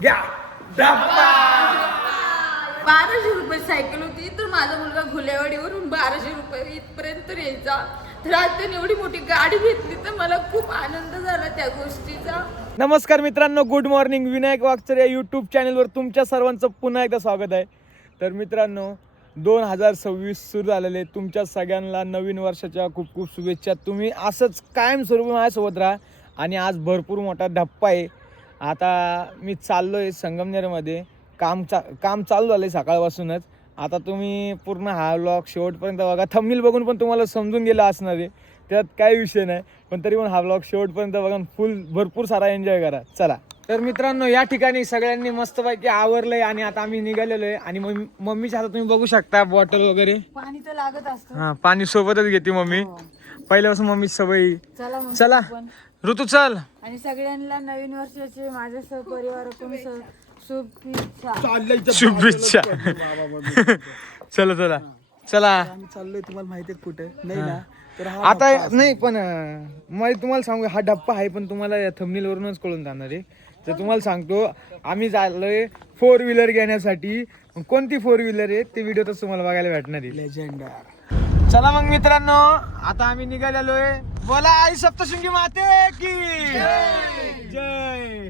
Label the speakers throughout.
Speaker 1: घ्या.
Speaker 2: बाराशे रुपये सायकल होती तर माझा मुलगा घुलेवाडीवरून बाराशे रुपये इथपर्यंत यायचा तर आज त्याने एवढी मोठी गाडी घेतली तर मला खूप आनंद झाला त्या गोष्टीचा.
Speaker 1: नमस्कार मित्रांनो गुड मॉर्निंग विनायक वागचर या यूट्यूब चॅनलवर तुमच्या सर्वांचं पुन्हा एकदा स्वागत आहे. तर मित्रांनो दोन हजार सव्वीस सुरू झालेले तुमच्या सगळ्यांना नवीन वर्षाच्या खूप खूप शुभेच्छा. तुम्ही असंच कायमस्वरूपी माझ्यासोबत राहा. आणि आज भरपूर मोठा धप्पा आहे. आता मी चाललो आहे संगमनेरमध्ये. काम चा काम चालू झालं आहे सकाळपासूनच. आता तुम्ही पूर्ण हा व्लॉग शेवटपर्यंत बघा. थंबनेल बघून पण तुम्हाला समजून गेलं असणार आहे. त्यात काही विषय नाही. पण तरी पण हा व्लॉग शेवटपर्यंत बघा फुल भरपूर सारा एन्जॉय करा. चला. तर मित्रांनो या ठिकाणी सगळ्यांनी मस्तपैकी आवरलंय आणि आता आम्ही निघालेलो आहे. आणि मम्मी मम्मीच्या हातात तुम्ही बघू शकता बॉटल वगैरे.
Speaker 2: पाणी तर लागत असतं.
Speaker 1: हा पाणी सोबतच घेते मम्मी. पहिल्यापासून मम्मी सवयी.
Speaker 2: चला.
Speaker 1: ऋतू चल.
Speaker 2: आणि सगळ्यांना नवीन वर्षाचे माझ्या सहपरिवाराकडून स- शुभेच्छा.
Speaker 1: शुभेच्छा. चला चला. चला.
Speaker 3: आम्ही चाललोय तुम्हाला माहिती आहे कुठे. नाही ना? तर हा
Speaker 1: आता नाही पण अं, मला तुम्हाला सांगू हा डप्पा आहे पण तुम्हाला थंबनेल वरूनच कळून जाणार आहे. तर तुम्हाला सांगतो आम्ही चाललोय फोर व्हीलर घेण्यासाठी. कोणती फोर व्हीलर आहे? ते व्हिडिओ तर तुम्हाला बघायला भेटणार आहे.
Speaker 3: लेजेंडर
Speaker 1: चला मग मित्रांनो आता आम्ही निघालेलोय. बोला आई सप्तशृंगी माते की. जय.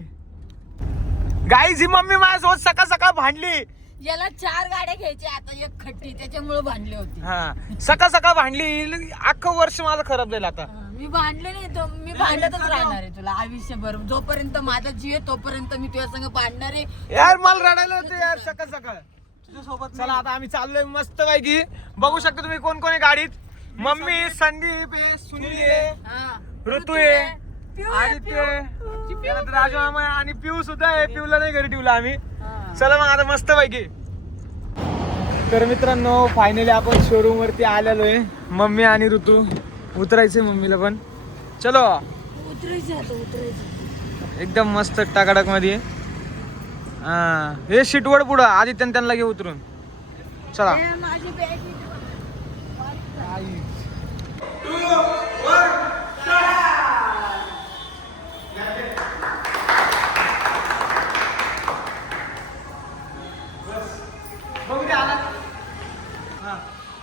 Speaker 1: गाईज ही मम्मी माझ्यासोबत सकाळ सकाळ भांडली.
Speaker 2: याला चार गाड्या घ्यायच्या आता एक खट्टी त्याच्यामुळे भांडले होते.
Speaker 1: हा. सकाळ सकाळ भांडली अख्खं वर्ष माझं खराब झालं आता.
Speaker 2: मी भांडले नाही तो मी भांडतच राहणार आहे तुला आयुष्यभर. जोपर्यंत माझा जीव आहे तोपर्यंत मी तुझ्या संग भांडणार आहे.
Speaker 1: यार मला रडायला होते यार सकाळ सकाळ. तुझ्यासोबत चला आता आम्ही चाललोय मस्त पैकी बघू शकता तुम्ही कोण कोण आहे गाडीत. मम्मी संदीप. आहे सुनील आहे
Speaker 2: हा.
Speaker 1: ऋतू आहे आदित्य. त्यानंतर राजू मामा आहे. आणि पिऊ सुद्धा आहे. पिऊला नाही घरी ठेवला आम्ही.
Speaker 2: हा.
Speaker 1: चला मग आता मस्त पैकी तर मित्रांनो फायनली आपण शोरूम वरती आलेलो आहे मम्मी आणि ऋतू. उतरायचंय मम्मीला पण. चलो.
Speaker 2: उतरायचं उतरायचं
Speaker 1: एकदम मस्त टाकाटाकमध्ये. हा. हे शिटवड पुढं. आदित्यन त्यांना घे उतरून. चला.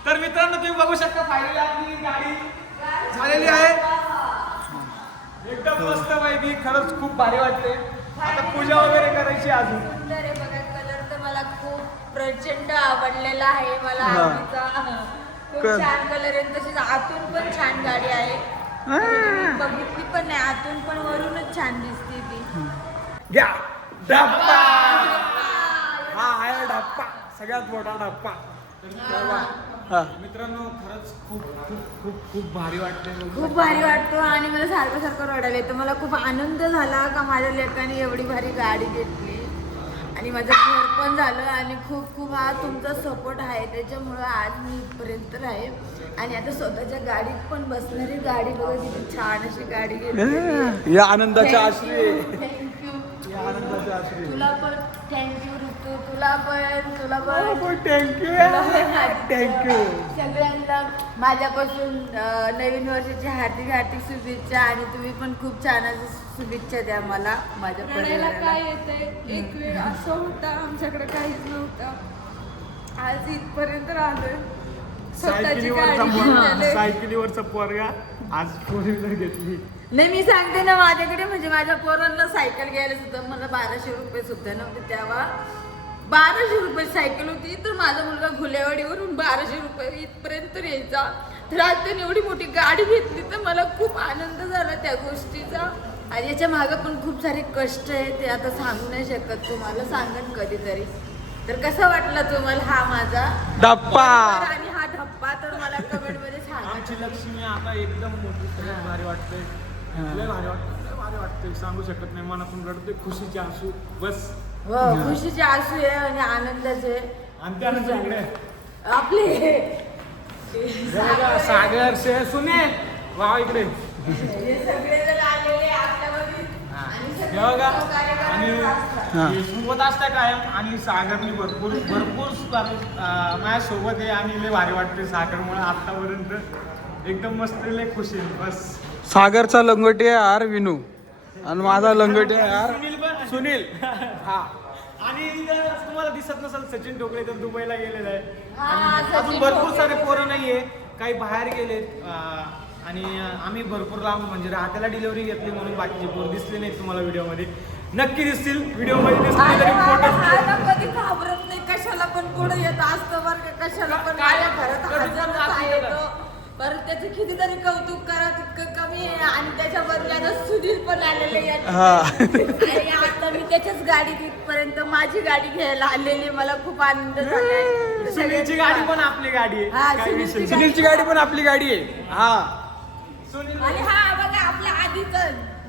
Speaker 1: तर मित्रांनो तुम्ही बघू शकता फायनली आपली गाडी झालेली आहे. एकदम मस्त पैकी. खरंच खूप भारी वाटते. आता पूजा वगैरे करायची अजून.
Speaker 2: सुंदर आहे बघा कलर तर मला खूप प्रचंड आवडलेला आहे मला
Speaker 1: हा.
Speaker 2: आवडीचा. खूप
Speaker 1: क-
Speaker 2: छान कलर आहे तशीच आतून पण छान गाडी आहे. मी बघितली पण नाही आतून पण वरूनच छान दिसते ती.
Speaker 1: घ्या. डप्पा हा आहे डप्पा सगळ्यात मोठा डप्पा. मित्रांनो खरंच खूप खूप खूप खूप भारी वाटते
Speaker 2: खूप भारी वाटतो आणि मला सारखं सारखं रडायला येतं. मला खूप आनंद झाला का माझ्या लेकाने एवढी भारी गाडी घेतली. आणि माझं घर पण झालं आणि खूप खूप हा तुमचा सपोर्ट आहे. त्याच्यामुळं आज मी इथपर्यंत आहे. आणि आता स्वतःच्या गाडीत पण बसणारी गाडी बघा किती छान अशी गाडी घेतली
Speaker 3: या आनंदाच्या आश्री
Speaker 2: थँक्यू
Speaker 3: या आनंदाच्या आश्री
Speaker 2: तुला पण थँक्यू तुला पण तुला पण.
Speaker 1: थँक्यू
Speaker 3: थँक्यू
Speaker 2: सगळ्यांना माझ्यापासून अं, नवीन वर्षाची हार्दिक हार्दिक शुभेच्छा आणि तुम्ही पण खूप छान असं शुभेच्छा द्या मला माझ्या
Speaker 4: रडायला
Speaker 2: परिवाराला.
Speaker 4: काय येते एक वेळ असं होता आमच्याकडे काहीच नव्हतं. आज इथपर्यंत राहिलोय स्वतःची गाडी.
Speaker 1: सायकलीवरचा पोरगा आज फोर व्हीलर घेतली.
Speaker 2: नाही मी सांगते ना माझ्याकडे म्हणजे माझ्या पोरांना सायकल घ्यायला सुद्धा मला बाराशे रुपये सुद्धा नव्हते तेव्हा. बाराशे रुपये सायकल होती तर माझा मुलगा घुलेवाडीवरून बाराशे रुपये इथपर्यंत यायचा तर आज त्याने एवढी मोठी गाडी घेतली तर मला खूप आनंद झाला त्या गोष्टीचा. आणि याच्या मागं पण खूप सारे कष्ट आहे ते आता सांगू नाही शकत तुम्हाला सांगन कधीतरी. तर कसा वाटला तुम्हाला हा माझा?
Speaker 1: डप्पा
Speaker 2: आणि हा धप्पा तर मला कमेंटमध्ये सांगा.
Speaker 1: आमची लक्ष्मी आता एकदम मोठी भारी वाटते. भारी वाटते भारी वाटते. सांगू शकत नाही मनातून रडते खुशीचे आसू. बस.
Speaker 2: हो खुशीचे आसू आहे आणि आनंदाचे.
Speaker 1: आणि त्यानंतर इकडे.
Speaker 2: आपले.
Speaker 1: बघा, सागर से सुने वा इकडे.
Speaker 2: हे आलेले आपल्यामध्ये आणि
Speaker 1: हे
Speaker 2: सगळे
Speaker 1: बघा
Speaker 2: असतात.
Speaker 1: हे. सोबत असतं कायम आणि सागरनी भरपूर भरपूर सुधार अं, माझ्यासोबत आहे आणि लय भारी वाटते सागरमुळे. आतापर्यंत एकदम मस्त लय खुशी. आहे बस.
Speaker 3: सागरचा लंगोटी आर विनू. आणि माझा लंगट यार
Speaker 1: सुनील पण सुनील. हा. आणि इथं तुम्हाला दिसत नसेल सचिन ढोकळे तर दुबईला गेलेला आहे
Speaker 2: हा,
Speaker 1: अजून भरपूर. सारे पोरं नाहीये. काही बाहेर गेलेत आणि आम्ही भरपूर लांब म्हणजे राहत्याला डिलिव्हरी घेतली म्हणून बाकीचे पोर दिसले नाहीत तुम्हाला व्हिडिओमध्ये नक्की दिसतील. व्हिडिओमध्ये
Speaker 2: आणि
Speaker 1: तरी
Speaker 2: कधी घाबरत नाही. कशाला पण पुढे येत असतं बरं कशाला पण
Speaker 1: काय-
Speaker 2: माझ्या घरात
Speaker 1: कधी पण
Speaker 2: हजरच
Speaker 1: दाखवलं
Speaker 2: आहे
Speaker 1: ना.
Speaker 2: तो. बरं त्याचं कितीतरी कौतुक करा तितकं कमी आहे. आणि त्याच्यावर आता सुनील पण आलेले आहे. आणि आता मी त्याच्याच गाडीत इथपर्यंत माझी गाडी घ्यायला आलेली. मला खूप आनंद झालाय.
Speaker 1: सुनीलची गाडी पण आपली गाडी
Speaker 2: हा,
Speaker 1: आहे काय
Speaker 2: सुनीलची
Speaker 1: विषय
Speaker 3: सुनीलची गाडी पण आपली गाडी आहे. हा.
Speaker 1: सुनील
Speaker 2: आणि हा बघा आपला आधीच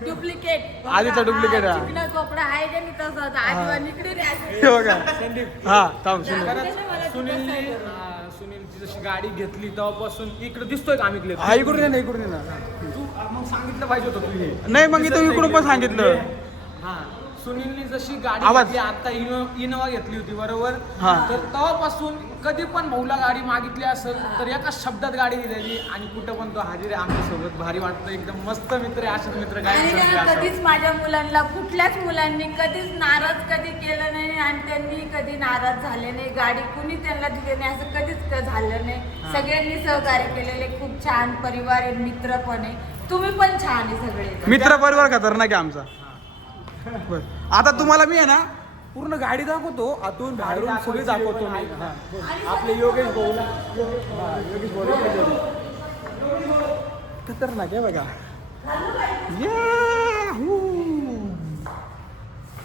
Speaker 2: डुप्लिकेट.
Speaker 3: आधीचा duplicate हा.
Speaker 2: चिकना कपडा आहे का नाही तसं? आधी निकडे रे असं.
Speaker 3: हे बघा.
Speaker 1: संदीप
Speaker 3: हा थांब सुनील.
Speaker 1: खरंच सुनीलने सुनीलची जशी गाडी घेतली तेव्हापासून इकडे दिसतोय का आम्ही क्लिप
Speaker 3: हा इकडून ये ना इकडून ये ना.
Speaker 1: तू मग सांगितलं पाहिजे होतं तू हे.
Speaker 3: नाही मग इथं इकडून पण सांगितलं.
Speaker 1: हा सुनीलने जशी गाडी
Speaker 3: आवाज.
Speaker 1: घेतली आता इनो- इनोवा घेतली होती बरोबर?
Speaker 3: हा.
Speaker 1: तर तेव्हापासून कधी पण भाऊला गाडी मागितली असेल तर एका शब्दात गाडी दिलेली आणि कुठं पण तो हाजीर आहे आमच्यासोबत भारी वाटतं एकदम मस्त मित्र आहे असेच मित्र
Speaker 2: आणि ना कधीच माझ्या मुलांना कुठल्याच मुलांनी कधीच नाराज कधी केलं नाही आणि त्यांनी कधी नाराज झाले नाही. गाडी कुणी त्यांना दिली नाही असं कधीच क- झालं नाही. सगळ्यांनी सहकार्य केलेले खूप छान परिवार आहे मित्र पण आहे. तुम्ही पण छान आहे सगळे.
Speaker 3: मित्र परिवार खतरनाक आहे आमचा. बर. आता तुम्हाला मी आहे ना पूर्ण गाडी दाखवतो आतून बाहेरून सगळी दाखवतो मी. हा. आपले योगेश भाऊला. हा, योगेश भाऊ खतरनाक आहे बघा. याहू.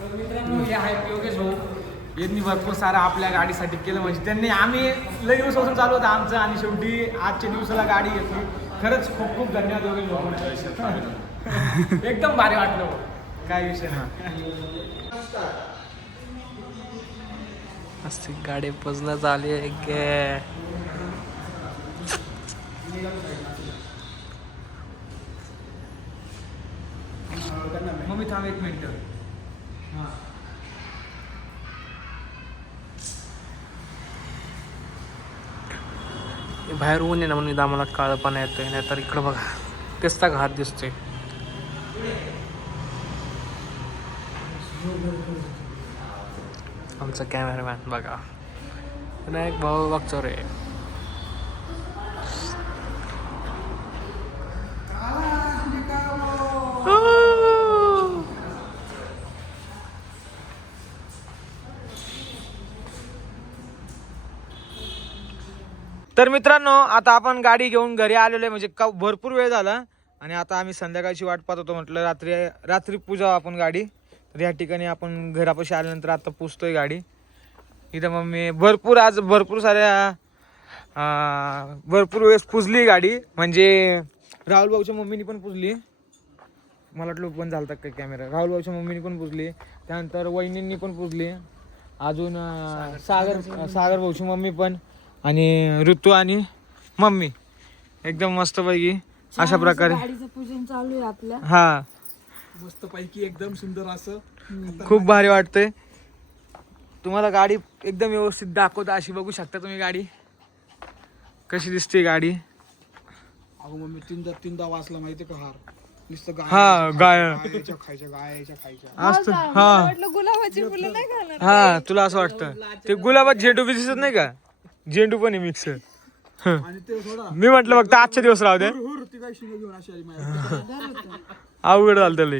Speaker 1: तर मित्रांनो हे आहेत योगेश भाऊ. यांनी भरपूर सारं आपल्या गाडीसाठी केलं. म्हणजे त्यांनी आम्ही लई दिवसापासून चालू होतं आमचं आणि शेवटी आजच्या दिवसाला गाडी घेतली. खरंच खूप खूप धन्यवाद योगेश भाऊ. एकदम भारी वाटलं. भाऊ. काय विषय ना
Speaker 5: मस्ती गाडी पोचणं झाली आहे गे
Speaker 1: मम्मी थांब एक मिनिट. हां.
Speaker 5: बाहेर ऊन आहे ना म्हणून आम्हाला काळपणा येतोय. नाहीतर इकडं बघा. तेचता घात दिसतोय. आमचा कॅमेरामॅन बघा. विनायक भाऊ बघतो रे.
Speaker 1: तर मित्रांनो आता आपण गाडी घेऊन घरी आलेलो आहे. म्हणजे का भरपूर वेळ झाला. आणि आता आम्ही संध्याकाळची वाट पाहत होतो म्हटलं रात्री रात्री पूजा आपण गाडी. तर या ठिकाणी आपण घरापाशी आल्यानंतर आता पुजतोय गाडी. इथं मग मी भरपूर आज भरपूर साऱ्या भरपूर वेळेस पुजली गाडी. म्हणजे राहुल भाऊच्या मम्मीनी पण पुजली मला वाटलं पण झालता काय कॅमेरा? राहुल भाऊच्या मम्मीनी पण पुजली त्यानंतर वहिनींनी पण पुजली अजून सागर सागर भाऊची मम्मी पण आणि ऋतू आणि मम्मी. एकदम मस्तपैकी अशा प्रकारे.
Speaker 2: पूजन चालू आहे आपल्या
Speaker 1: हा.
Speaker 3: मस्त पैकी एकदम सुंदर असं
Speaker 1: खूप भारी वाटतंय. तुम्हाला गाडी एकदम व्यवस्थित दाखवता अशी बघू शकता तुम्ही गाडी. कशी दिसते गाडी?
Speaker 3: अगो मग मी तीनदा तीनदा वाचला माहितीये का हार? नुसतं गाय
Speaker 1: हा गाय.
Speaker 3: गायच्या खायच्या गायच्या खायच्या.
Speaker 1: असत हा.
Speaker 4: म्हटलं गुलाबाची फुलं नाही घालणार.
Speaker 1: हा तुला असं वाटतं. ते गुलाबात झेंडू बी दिसत नाही का? झेंडू पण आहे मिक्स
Speaker 3: आणि ते थोडा
Speaker 1: मी म्हटलं फक्त आजचे दिवस राहू दे.
Speaker 3: हुर ती काय शिंग घेऊन अशी आली माझ्या
Speaker 1: अवघड झालं त्याला.